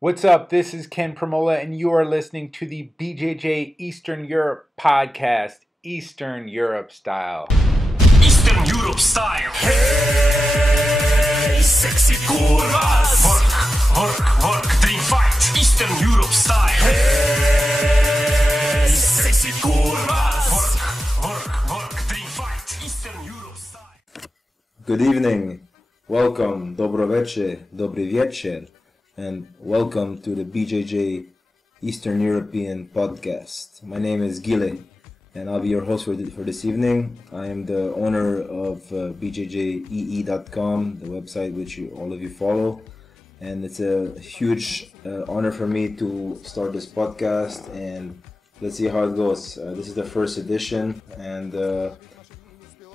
What's up? This is Ken Pramola, and you are listening to the BJJ Eastern Europe Podcast, Eastern Europe Style. Eastern Europe Style. Hey, sexy kurvas. Work, dream fight. Eastern Europe Style. Hey, sexy kurvas. Work, dream fight. Eastern Europe Style. Good evening, welcome, dobro večer, dobry wieczór, and welcome to the BJJ Eastern European Podcast. My name is Gile, and I'll be your host for this evening. I am the owner of BJJEE.com, the website which all of you follow, and it's a huge honor for me to start this podcast, and let's see how it goes. This is the first edition, and the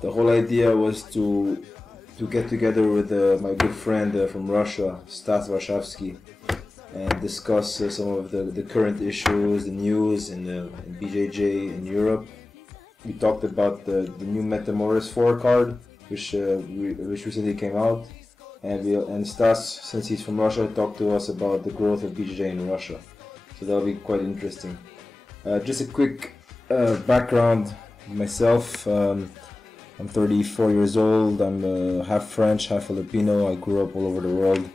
whole idea was to get together with my good friend from Russia, Stas Varshavsky, and discuss some of the current issues, the news in BJJ in Europe. We talked about the new Metamoris 4 card, which recently came out, and Stas, since he's from Russia, talked to us about the growth of BJJ in Russia. So that'll be quite interesting. Just a quick background myself. I'm 34 years old, I'm half French, half Filipino. I grew up all over the world,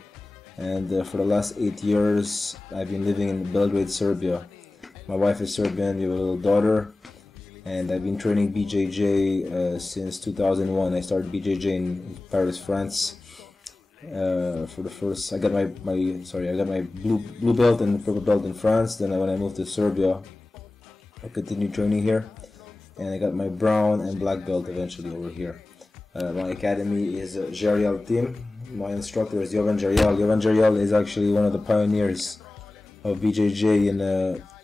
and for the last 8 years I've been living in Belgrade, Serbia. My wife is Serbian, we have a little daughter, and I've been training BJJ since 2001. I started BJJ in Paris, France. For the first, I got my blue belt and purple belt in France. Then when I moved to Serbia, I continued training here, and I got my brown and black belt eventually over here. My academy is Jarial team. My instructor is Jovan Jarial. Jovan Jarial is actually one of the pioneers of BJJ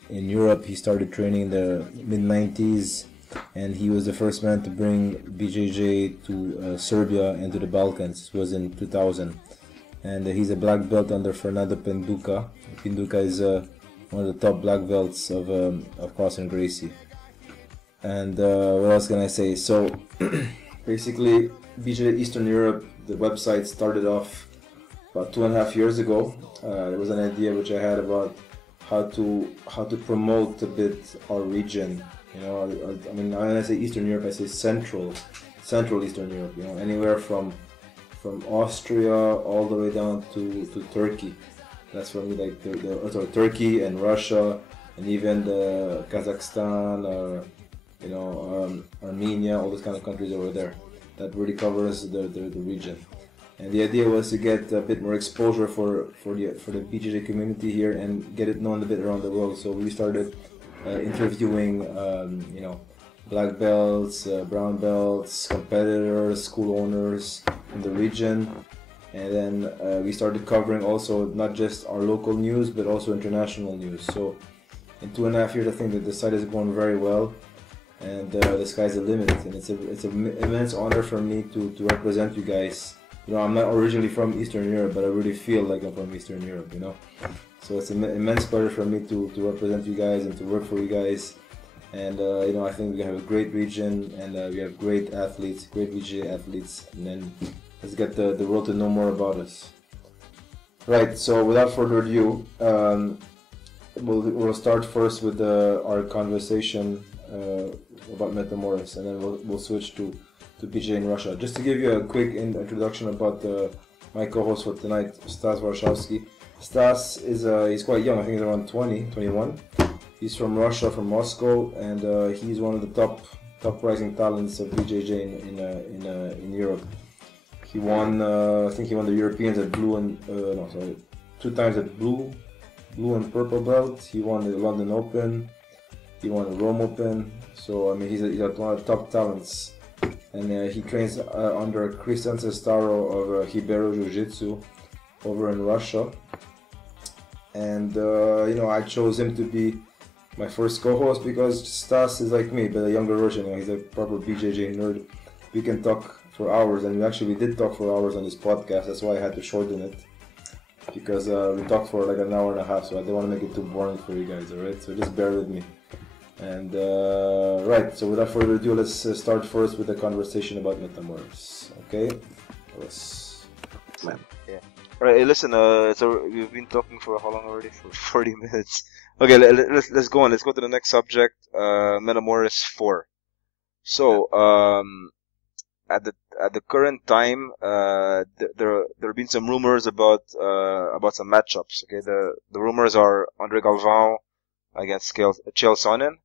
in Europe. He started training in the mid-90s, and he was the first man to bring BJJ to Serbia and to the Balkans. It was in 2000. And he's a black belt under Fernando Penduka. Penduka is one of the top black belts of Cross and Gracie. And what else can I say? So basically, BJJ Eastern Europe, the website started off about 2.5 years ago. There was an idea which I had about how to promote a bit our region. You know, I mean, when I say Eastern Europe, I say Central Eastern Europe. You know, anywhere from Austria all the way down to Turkey. That's for me, like Turkey and Russia, and even Kazakhstan, Armenia, all those kind of countries over there. That really covers the region. And the idea was to get a bit more exposure for the BJJ community here and get it known a bit around the world. So we started interviewing black belts, brown belts, competitors, school owners in the region, and then we started covering also not just our local news but also international news. So in 2.5 years, I think that the site has gone very well, and the sky's the limit, and it's an immense honor for me to represent you guys. You know, I'm not originally from Eastern Europe, but I really feel like I'm from Eastern Europe, you know. So it's an immense pleasure for me to represent you guys and to work for you guys. And I think we have a great region, and we have great athletes, great BJJ athletes. And then let's get the world to know more about us. Right. So without further ado, we'll start first with our conversation about Metamoris, and then we'll switch to BJJ in Russia. Just to give you a quick introduction about my co-host for tonight, Stas Varshavsky. Stas he's quite young. I think he's around 20, 21. He's from Russia, from Moscow, and he's one of the top rising talents of BJJ in Europe. He won, I think he won the Europeans at blue and 2 times at blue and purple belt. He won the London Open. He won the Rome Open. So I mean, he's one of the top talents, and he trains under Christian Sestaro of Hibero Jiu-Jitsu over in Russia. And I chose him to be my first co-host because Stas is like me, but a younger version. He's a proper BJJ nerd. We can talk for hours, and we did talk for hours on this podcast. That's why I had to shorten it, because we talked for like an hour and a half, so I don't want to make it too boring for you guys, alright? So just bear with me. And right, so without further ado, let's start first with the conversation about Metamoris. Okay? Let's... Yeah. All right, hey, listen. We've been talking for how long already? For 40 minutes. Okay, let's go on. Let's go to the next subject. Metamoris 4. So, at the current time, there have been some rumors about some matchups. Okay, the rumors are Andre Galvão against Chael Sonnen,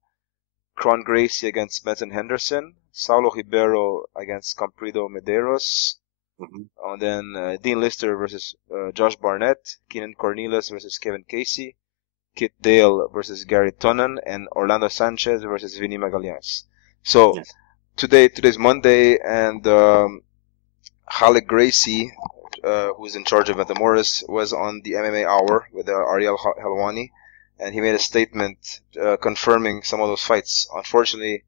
Kron Gracie against Benson Henderson, Saulo Ribeiro against Comprido Medeiros, and then Dean Lister versus Josh Barnett, Keenan Cornelius versus Kevin Casey, Kit Dale versus Gary Tonnen, and Orlando Sanchez versus Vinny Magalhães. So today's Monday, and Halek Gracie, who's in charge of Metamoris, was on the MMA Hour with Ariel Helwani, and he made a statement confirming some of those fights. Unfortunately,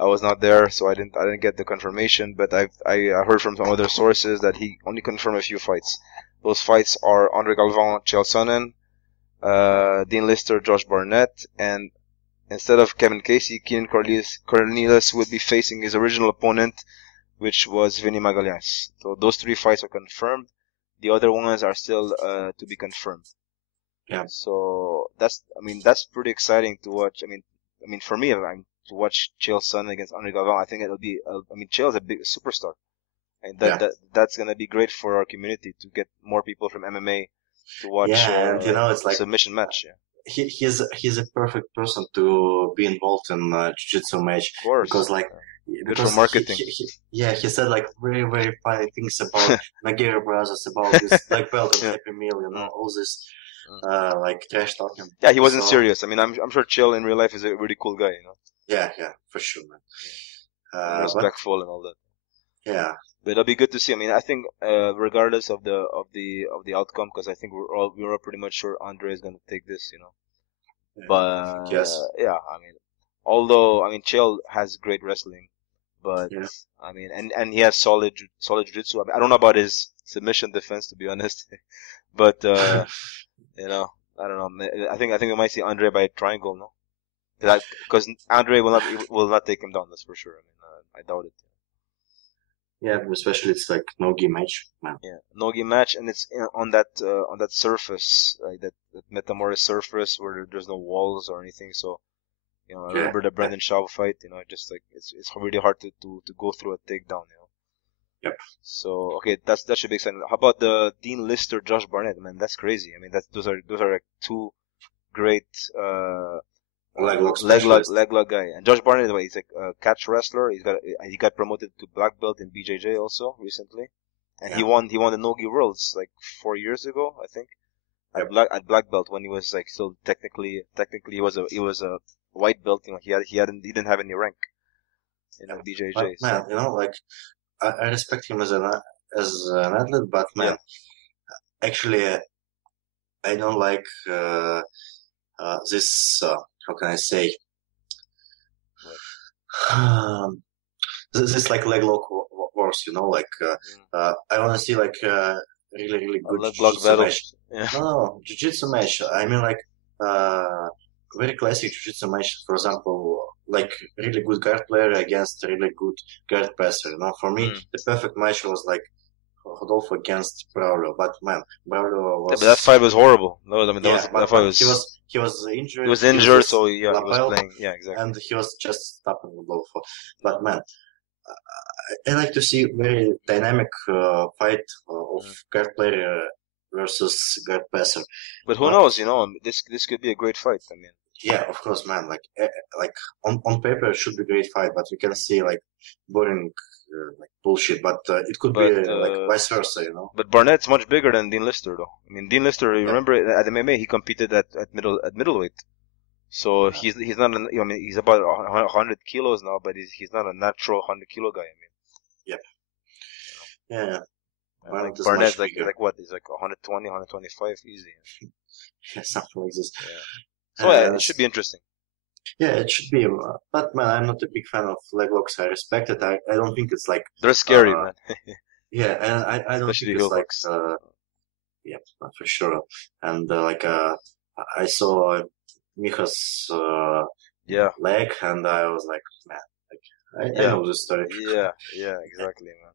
I was not there, so I didn't get the confirmation. But I heard from some other sources that he only confirmed a few fights. Those fights are Andre Galvão, Chael Sonnen, Dean Lister, Josh Barnett, and instead of Kevin Casey, Keenan Cornelius would be facing his original opponent, which was Vinny Magalhães. So those 3 fights are confirmed. The other ones are still to be confirmed. Yeah. So that's pretty exciting to watch. I mean, for me, to watch Chael Sonnen against Andre Galvão, I think it'll be. Chael's a big superstar, and that's gonna be great for our community to get more people from MMA to watch. Yeah, and it's like submission match. Yeah. He's a perfect person to be involved in jiu-jitsu match, of course, because good for marketing. He said like very, very funny things about Nagira brothers, about this black belt and Happy Meal, all this like trash talking. Yeah, he wasn't serious. I mean, I'm sure Chael in real life is a really cool guy, Yeah, for sure, man. Respectful and all that. Yeah. But it'll be good to see. I mean, I think regardless of the outcome, because I think we're all pretty much sure Andre is going to take this, Yeah, But yes. yeah, although Chael has great wrestling, but and he has solid jiu-jitsu. I don't know about his submission defense, to be honest, but I don't know. I think we might see Andre by a triangle, no? Because Andre will not take him down. That's for sure. I doubt it. Yeah, especially it's like no-gi match, man. Yeah, no-gi match, and it's on that surface, like that Metamoris surface where there's no walls or anything. So, I remember the Brendan Schaub fight. Just like it's really hard to go through a takedown. Yep. So okay, that should be exciting. How about the Dean Lister, Josh Barnett? Man, that's crazy. Those are like 2 great leg lock guy. And Josh Barnett, he's like a catch wrestler. He got promoted to black belt in BJJ also recently, and he won the Nogi Worlds like 4 years ago, I think, at black belt, when he was like still technically he was a white belt. He didn't have any rank in BJJ. But, man, like I respect him as an athlete, but man, actually I don't like this. How can I say? This like leg lock wars, like I want to see like really, really good jiu-jitsu match. Yeah. No, jiu-jitsu match. I mean like very classic jiu-jitsu match. For example, like really good guard player against really good guard passer. For me, the perfect match was like Rodolfo against Braulio, but man, Braulio was. But that fight was horrible. That fight was. He was injured. He was injured, so he was playing. Yeah, exactly. And he was just stopping Rodolfo. But man, I like to see very dynamic fight of guard player versus guard passer. But who knows? This could be a great fight. Yeah, of course, man. Like on paper, it should be a great fight, but we can see like boring. Like bullshit, but it could be like vice versa, But Barnett's much bigger than Dean Lister, though. Dean Lister, remember at MMA he competed at middleweight, so he's not. He's about 100 kilos now, but he's not a natural 100 kilo guy. Yep. Yeah. Barnett's like what? He's like 120, 125, easy. Yeah, something like this. Yeah. So it should be interesting. Yeah, it should be. But man, I'm not a big fan of leg locks. I respect it. I don't think it's like they're scary, man. Yeah, and I don't Especially think it's like yeah, for sure. And I saw Micha's leg, and I was like, man, I know this story. Yeah, exactly, man.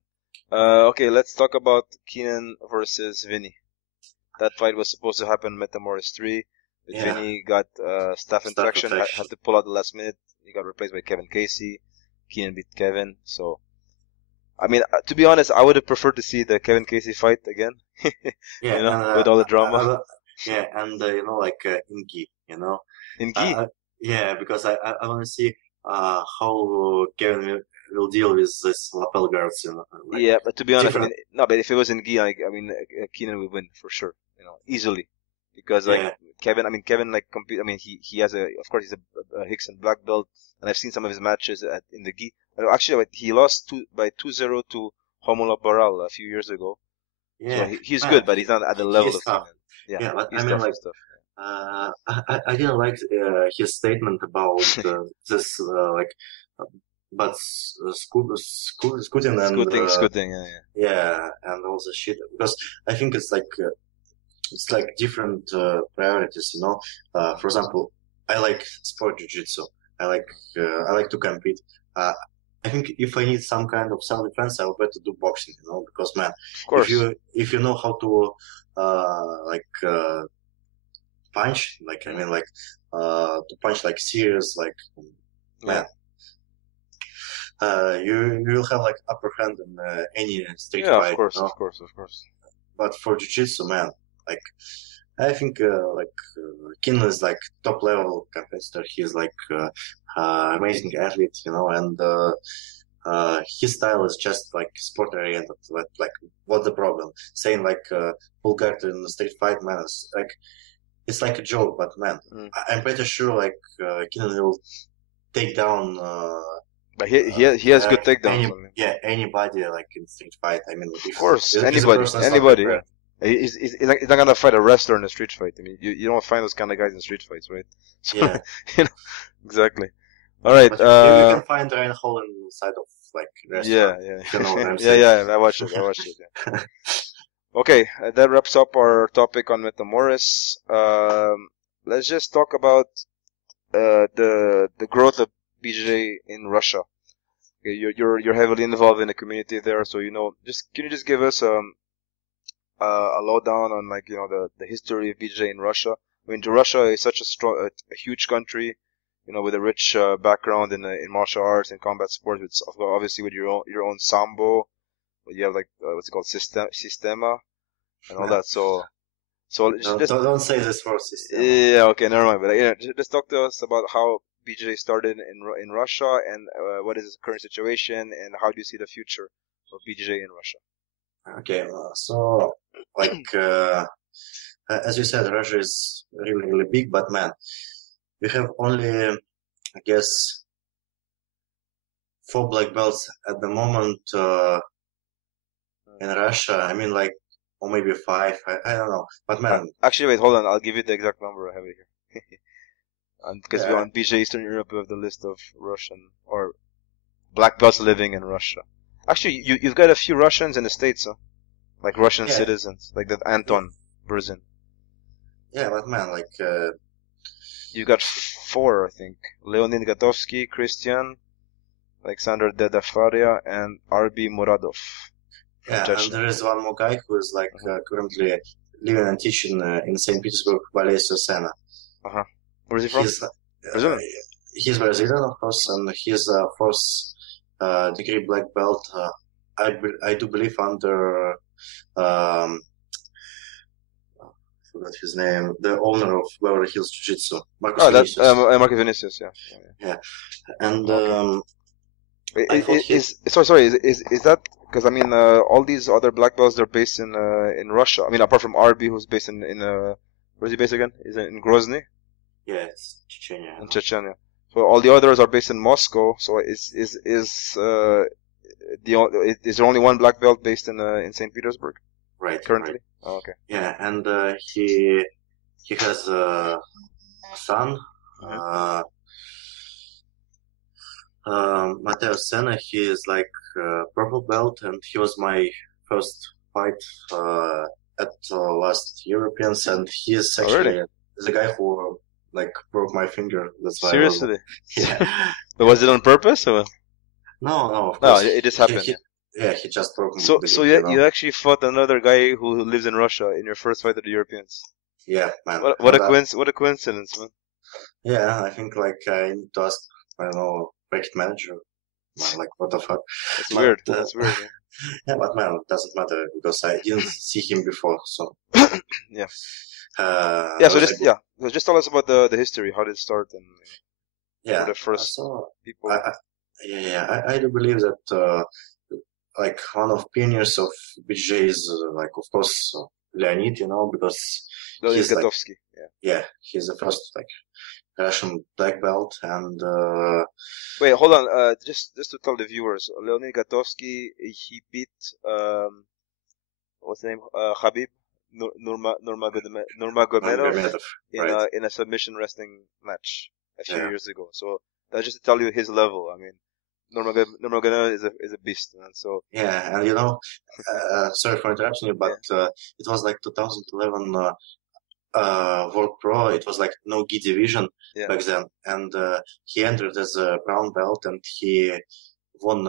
Okay, let's talk about Keenan versus Vinny. That fight was supposed to happen in Metamoris 3. Yeah. Vinny got staph infection, had to pull out the last minute. He got replaced by Kevin Casey. Keenan beat Kevin. So, I mean, to be honest, I would have preferred to see the Kevin Casey fight again. Yeah, with all the drama. And like in gi, In gi. Yeah, because I want to see how Kevin will deal with this lapel guards. Like yeah, but to be honest, different- but if it was in gi, Keenan would win for sure. Easily, because Yeah. Kevin, like compete. I mean, he has of course, he's a Hickson black belt, and I've seen some of his matches in the gi. Actually, he lost by 2-0 to Homula Baral a few years ago. yeah, So he's good, but he's not at the level he's of tough. Keenan. Yeah, but he's I mean, tough like, and stuff. I didn't like his statement about this, but scooting and Scooting, yeah, and all the shit, because I think it's like different priorities, For example, I like sport jiu-jitsu. I like to compete. I think if I need some kind of self-defense, I would better do boxing, because man, Of course. if you know how to punch, to punch like serious, man, you will have like upper hand in any street fight. Of course. But for jiu-jitsu, man, I think Keenan is like top level competitor. He's like amazing athlete, and his style is just like sport oriented. Like, what's the problem? Saying full guard in the street fight, man, it's like a joke. But man, I'm pretty sure Keenan will take down. But he has good takedowns. Anybody in street fight. I mean, of course, anybody. Yeah. He's not gonna fight a wrestler in a street fight. I mean, you don't find those kind of guys in street fights, right? So, yeah, exactly. All right. But you can find Ryan Hall inside of restaurant. Yeah. You know what I'm saying? Yeah. I watched it. Yeah. Okay, that wraps up our topic on Metamoris. Let's just talk about the growth of BJJ in Russia. Okay, you're heavily involved in the community there, so can you just give us a lowdown on the history of BJJ in Russia? I mean, Russia is such a huge country, with a rich background in martial arts and combat sports. It's obviously with your own sambo, but you have what's it called, sistema, and all that. So don't say this for system. Yeah, okay, never mind. But just talk to us about how BJJ started in Russia, and what is the current situation, and how do you see the future of BJJ in Russia? Okay, so as you said, Russia is really, really big, but man, we have only, I guess, 4 black belts at the moment in Russia. I mean, or maybe 5. I don't know, but man. Actually, wait, hold on. I'll give you the exact number. I have it here. And because we're on BJJ Eastern Europe, we have the list of Russian or black belts living in Russia. Actually, you've got a few Russians in the States, huh? Like Russian citizens, like that Anton Burzin. Yeah, but man, you've got 4, I think. Leonid Gatovsky, Christian, Alexander Dedafaria, and R.B. Muradov. Yeah, and there is one more guy who is currently living and teaching in St. Petersburg, Valesio Sena. Where is he from? Brazilian? He's Brazilian, of course, and he's a 4th degree black belt. I do believe under I forgot his name, the owner of Beverly Hills Jiu-Jitsu, Marcus Vinicius. Marcus Vinicius, yeah. And is that because all these other black belts, they're based in Russia? I mean, apart from RB, who's based in where's he based again? Is it in Grozny? Yeah, it's Chechnya. In Chechnya. So all the others are based in Moscow. So is there only one black belt based in St. Petersburg? Right. Currently. Right. Oh, okay. Yeah, and he has a son. Mateo Sena. He is purple belt, and he was my first fight at last Europeans, and he is actually the guy who broke my finger. That's why. Seriously? Yeah. But was it on purpose or? No, of course. No, it just happened. Yeah, he just broke So the so leg, you you know. you actually fought another guy who lives in Russia in your first fight with the Europeans. Yeah, man. What a And, what a coincidence, man. yeah, I think like I need to ask, I don't know, bracket manager. Man, like what the fuck? That's But weird. That's weird. yeah, but man, it doesn't matter because I didn't see him before. So Yeah. yeah. So just tell us about the history. How did it start and who were Yeah. the first So people? I do believe that like one of pioneers of BJJ is like of course Leonid, you know, because Leonid he's like Gatovsky. Yeah. he's the first like Russian black belt and Wait, hold on. Just to tell the viewers, Leonid Gatovsky, he beat what's the name? Habib Nurmagomedov Nurmagomedov, right? in a submission wrestling match a few Yeah. years ago. So that's just to tell you his level. I mean, Nurmagomedov is a beast, man. So Yeah, and you know, sorry for interrupting you, but it was like 2011 World Pro. It was like no gi division yeah. back then, and he entered as a brown belt, and he won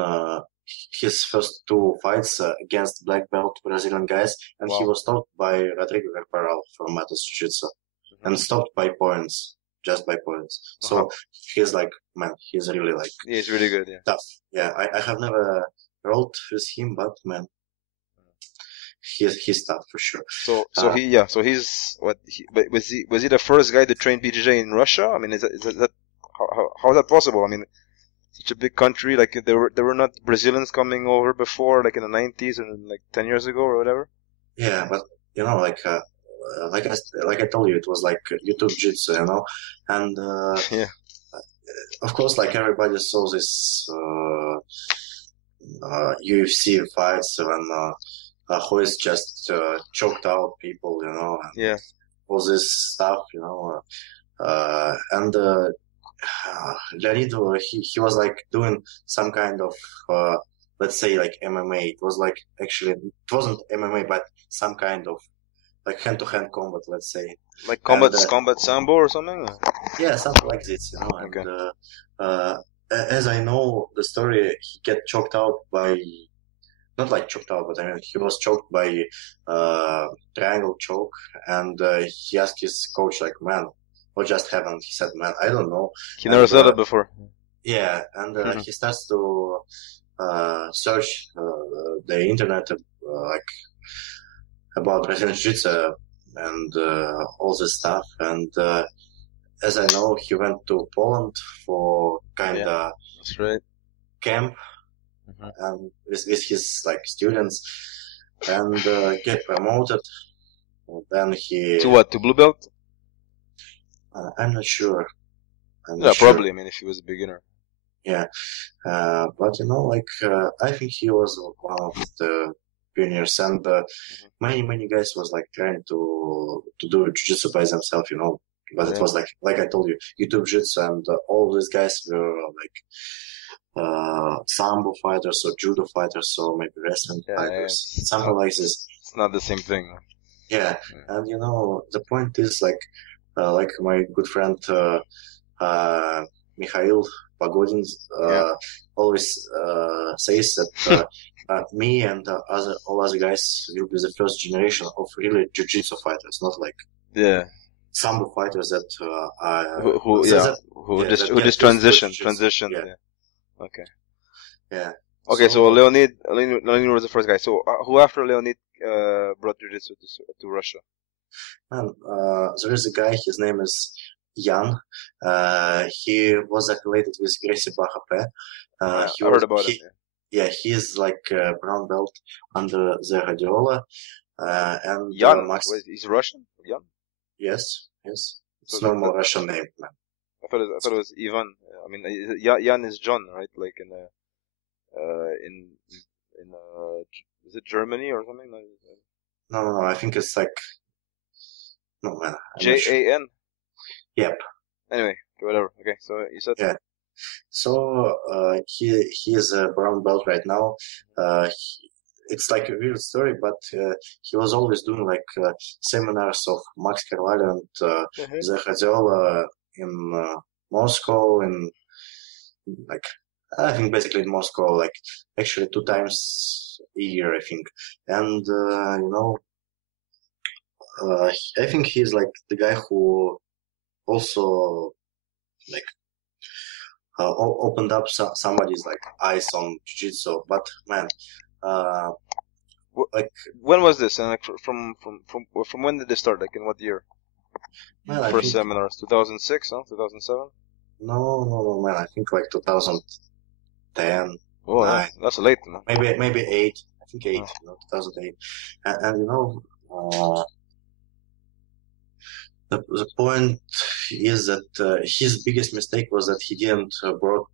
his first two fights against black belt Brazilian guys, and he Wow. was stopped by Rodrigo Corporal from Matos Jiu-Jitsu, and stopped by points, just by points. So he's like, man, he's really like Yeah, he's really good. Yeah. tough. Yeah, I have never rolled with him, but man, he's tough for sure. So he's what? But was he the first guy to train BJJ in Russia? I mean, is that how is that possible? I mean, such a big country, like there were not Brazilians coming over before, like in the 90s and like 10 years ago or whatever. Yeah, but you know, like I told you, it was like YouTube Jitsu, you know, and Yeah. of course, like everybody saw this UFC fights when who is just choked out people, you know, and Yeah. all this stuff, you know, and Leonid, he was like doing some kind of let's say like MMA. It was like actually it wasn't MMA, but some kind of like hand-to-hand combat, let's say. Like combat And, sambo or something. yeah, something like this, you know. Okay. And as I know the story, he get choked out by, not like choked out, but I mean he was choked by triangle choke, and he asked his coach like, man, what just happened? He said, man, I don't know. He never said it before. Yeah, and he starts to search the internet like about Brazilian Jiu-Jitsu and all this stuff. And as I know, he went to Poland for kind of That's right. camp and with his like students and get promoted. And then he To what? To blue belt? I'm not sure. Yeah, probably. I mean, if he was a beginner. Yeah, but you know, like I think he was one of the pioneers, and many guys was like trying to do jiu-jitsu by themselves, you know. But it was like I told you, YouTube jiu-jitsu, and all these guys were like sambo fighters or judo fighters or maybe wrestling fighters, something like this. It's not the same thing. Yeah, and you know, the point is like my good friend Mikhail Pagodin always says that me and all other guys will be the first generation of really jiu-jitsu fighters, not like sambo fighters that who just transitioned. Yeah. Okay. Yeah. Okay, so Leonid was the first guy. So who after Leonid brought jiu-jitsu to Russia? Man, there is a guy. His name is Jan. He was affiliated with Gracie Bahape. I heard about it. Yeah, he's like a brown belt under the Radiola. And Jan, he's Russian? Jan? Yes. It's normal Russian name, man. I thought it was Ivan. I mean, Jan is John, right? Like in is it Germany or something? No. I think it's like no man. Jan. Yep. Anyway, whatever. Okay, so you said. Yeah. So he is a brown belt right now. It's like a weird story, but he was always doing like seminars of Max Carvalho and the Radiola in Moscow and like I think basically in Moscow, like actually 2 times a year, I think. And I think he's like the guy who also like opened up somebody's like eyes on jiu-jitsu. But man, uh, like When was this? And like from when did they start? Like in what year? man, I First think seminars, 2006, huh? 2007? no, man, I think like 2010, Oh, yeah. 9, That's late, man. maybe 8. I think 8, Oh. 2008, and the point is that his biggest mistake was that he didn't brought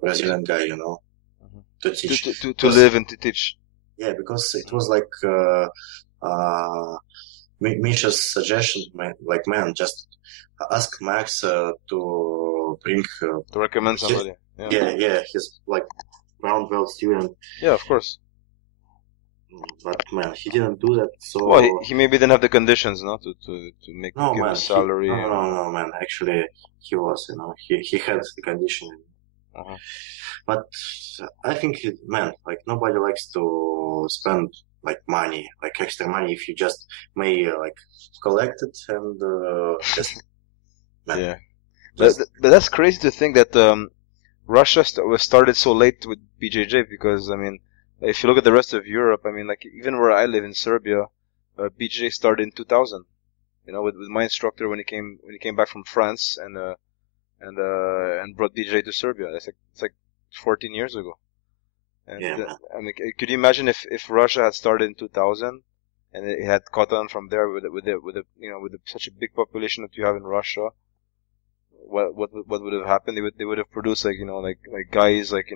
Brazilian guy, to To, teach. to, to, to Because, live and to teach. yeah, because it was like Misha's suggestion, man, just ask Max to bring, To recommend somebody. Yeah. his like brown belt student. Yeah, of course. But man, he didn't do that. So Well, he maybe didn't have the conditions, no, to make no, give man, a salary. no, man. Actually, he was, he had the condition. Uh-huh. But I think, man, like nobody likes to spend like money, like extra money, if you just may like collect it and just, man, Yeah. just But that's crazy to think that Russia was started so late with BJJ because, I mean, if you look at the rest of Europe, I mean, like even where I live in Serbia, BJJ started in 2000. With my instructor when he came back from France and brought BJJ to Serbia. It's like 14 years ago. And yeah, I mean, could you imagine if Russia had started in 2000 and it had caught on from there with such a big population that you have in Russia? What would have happened? They would have produced like guys like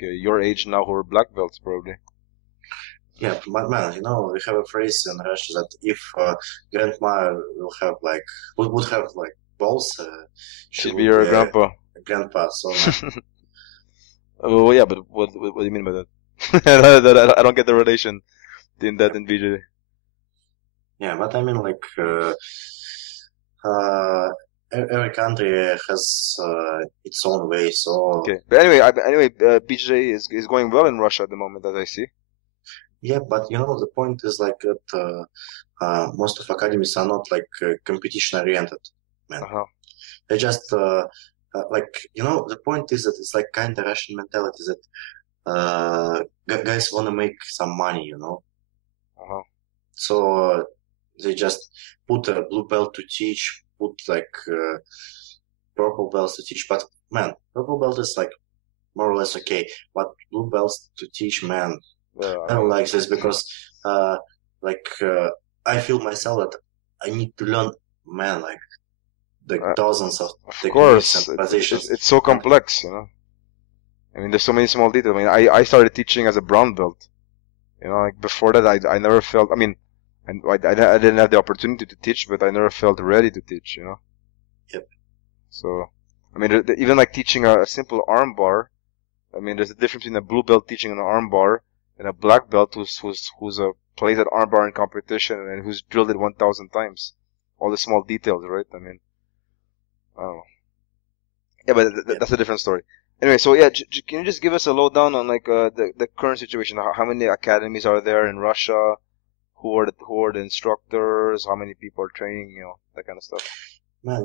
your age now who are black belts probably. yeah. But man, we have a phrase in Russia that if grandma would have like balls, she She'd would be your be grandpa. a grandpa. So Oh yeah, but what do you mean by that? I don't get the relation in that in BJJ. yeah, but I mean like every country has its own way. So Okay, but anyway, BJJ is going well in Russia at the moment, as I see. yeah, but the point is like that most of academies are not like competition oriented, man. Uh-huh. They just like the point is that it's like kind of Russian mentality that guys want to make some money, Uh-huh. so they just put a blue belt to teach, put like purple belts to teach. But man, purple belt is like more or less okay, but blue belts to teach, man, I don't like this because I feel myself that I need to learn, man, like dozens of techniques and positions. It's so complex, I mean, there's so many small details. I mean, I started teaching as a brown belt. Like before that, I never felt. I mean, I didn't have the opportunity to teach, but I never felt ready to teach. Yep. So, I mean, even like teaching a simple arm bar. I mean, there's a difference between a blue belt teaching an arm bar and a black belt who's plays that arm bar in competition and who's drilled it 1,000 times. All the small details, right? I mean, I don't know. Yeah, but that's a different story. Anyway, so yeah, can you just give us a lowdown on like the current situation? How many academies are there in Russia? Who are the instructors? How many people are training? That kind of stuff. Man,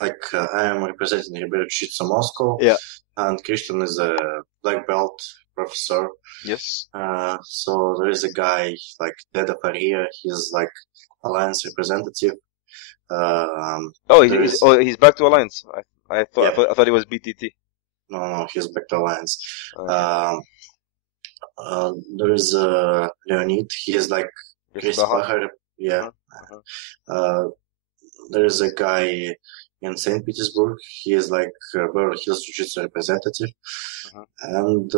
I am representing Ribeiro Jiu-Jitsu Moscow. Yeah. And Christian is a black belt professor. Yes. So there is a guy like Deda Faria. He's like Alliance representative. He's back to Alliance. I thought he was BTT. No, he's back to Alliance. Okay. There is Leonid. He is like Chris Bahar. Yeah. Uh-huh. There is a guy in St. Petersburg. He is like Beverly Hills Jiu-Jitsu representative. Uh-huh. And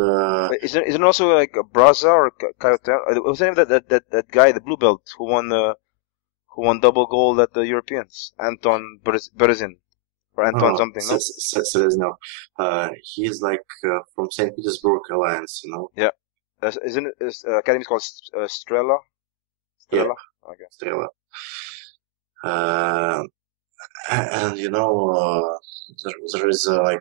isn't also like Braza or Coyote? Was the name of that guy, the blue belt, who won double gold at the Europeans? Anton Berezin. Or Anton something, no? No. He is like from St. Petersburg Alliance, Yeah. Isn't it? Academy called Strela? Yeah. Okay. Strela. And there is a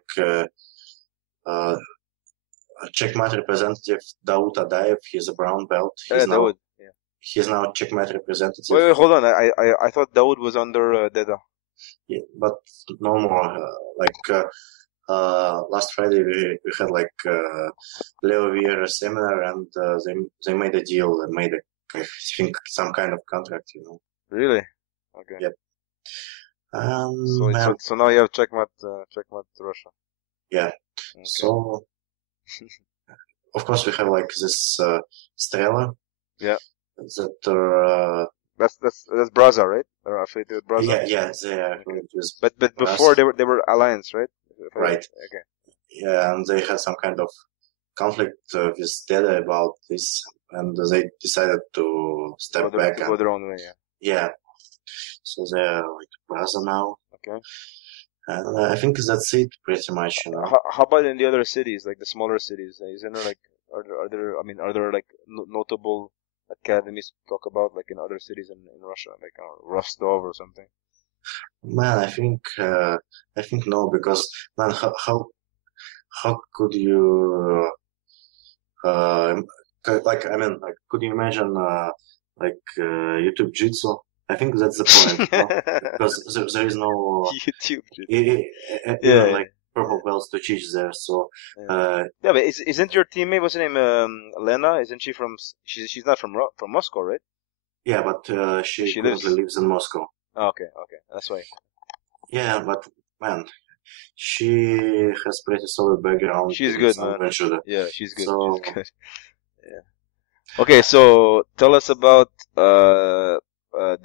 Checkmate representative, Daoud Adaev. He's a brown belt. Dawood. Yeah. He's now Checkmate representative. Wait, hold on. I thought Dawood was under Deda. Yeah, but no more. Last Friday we had Leo Vieira seminar, and they made a deal and made I think some kind of contract. Really? Okay. Yep. So now you have Checkmate Russia. Yeah. Okay. So of course we have this Strela. Yeah. That that's Braza, right? They're affiliated with Braza. Yeah, they are. Okay. But before they were alliance, right? Right. Okay. Yeah, and they had some kind of conflict with Deda about this, and they decided to step back and go their own way. Yeah. Yeah. So they're Braza now. Okay. And I think that's it, pretty much. How about in the other cities, like the smaller cities? Isn't there are there notable academies to talk about, like in other cities in Russia, like Rostov or something? Man, I think no, because man, how could you could you imagine YouTube Jitsu? I think that's the point, because there is no YouTube purple belts to teach there. So but isn't your teammate, what's her name, Lena? Isn't she from? She's not from Moscow, right? Yeah, but she currently lives in Moscow. Okay, that's why. Yeah, but man, she has pretty solid background. She's good, man. Yeah, she's good. So, she's good. Yeah. Okay, so tell us about the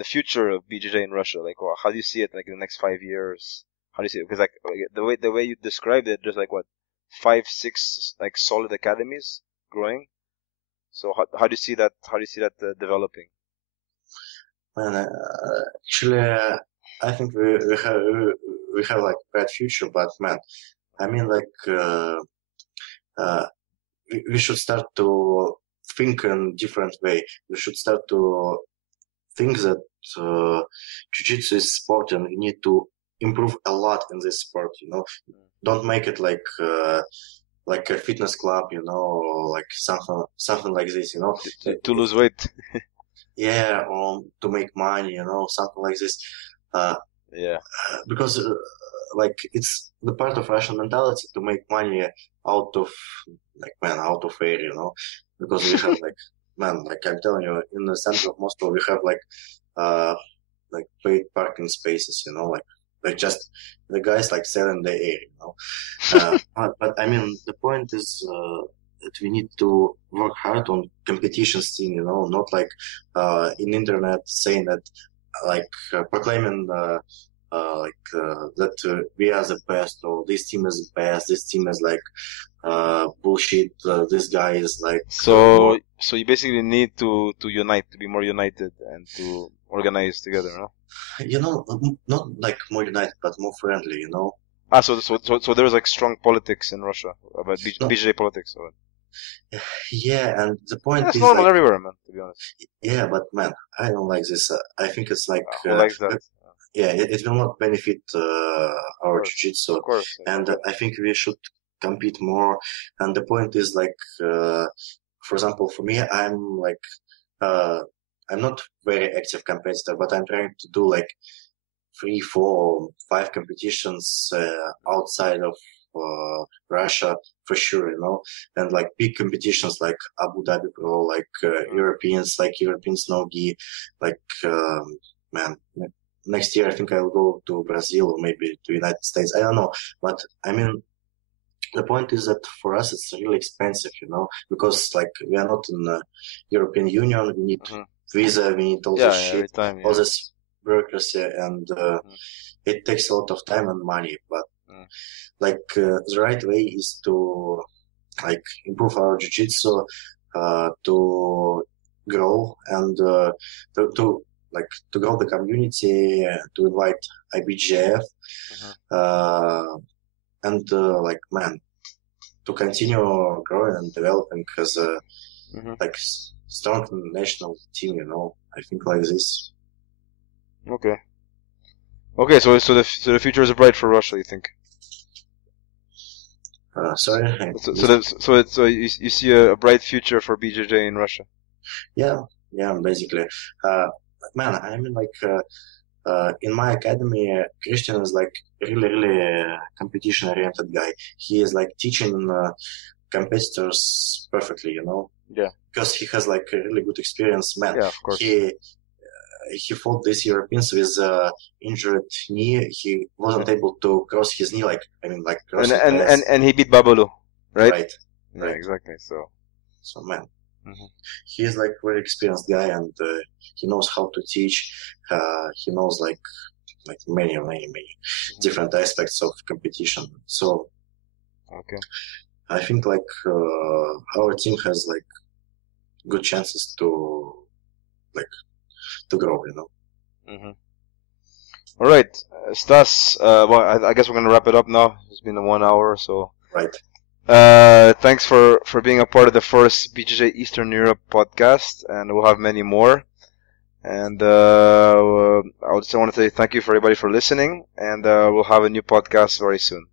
future of BJJ in Russia. Like, how do you see it? Like in the next 5 years, how do you see it? Because the way you described it, there's 5, 6 solid academies growing. So how do you see that? How do you see that developing? Man, actually, I think we have bright future, but man, I mean we should start to think in different way. We should start to think that jiu-jitsu is sport, and we need to improve a lot in this sport. Don't make it like a fitness club, or something like this. To lose weight. Yeah, or to make money, something like this. Yeah. Because it's the part of Russian mentality to make money out of air, because we have I'm telling you, in the center of Moscow we have paid parking spaces, just the guys selling the air, but I mean the point is that we need to work hard on competition scene, not in internet saying that proclaiming that we are the best, or this team is the best, this team is bullshit, this guy is So you basically need to unite, to be more united, and to organize together, no? Not more united, but more friendly, So there's strong politics in Russia about BJJ politics. Or... Yeah, and the point is normal everywhere, man. To be honest. Yeah, but man, I don't like this. I think it's who likes that? Yeah, it will not benefit our jiu-jitsu, and I think we should compete more. And the point is for example, for me, I'm not very active competitor, but I'm trying to do 3, 4, 5 competitions outside of Russia for sure, and big competitions like Abu Dhabi Pro, Europeans Nogi, man. Next year I think I'll go to Brazil or maybe to United States. I don't know, but I mean, the point is that for us it's really expensive, because we are not in the European Union. We need visa, we need all this shit, all this bureaucracy, and it takes a lot of time and money. But the right way is to improve our jiu-jitsu, to grow and to grow the community, to invite IBJF, and to continue growing and developing as a strong national team. I think this. Okay. Okay, so the future is bright for Russia, you think? Sorry. So you see a bright future for BJJ in Russia? Yeah, basically. Man, I mean, like, in my academy, Christian is like really competition-oriented guy. He is like teaching competitors perfectly, you know? Yeah. Because he has like a really good experience, man. Yeah, of course. He fought these Europeans with injured knee. He wasn't able to cross his knee, cross and he beat Babalu, right? Right. Yeah, exactly. So man, he is like very experienced guy, and he knows how to teach. He knows like many different aspects of competition. So okay, I think like our team has like good chances to grow, you know. All right, Stas. Well, I guess we're gonna wrap it up now. It's been 1 hour, so. Right. Thanks for being a part of the first BJJ Eastern Europe podcast, and we'll have many more. And I also want to say thank you for everybody for listening, and we'll have a new podcast very soon.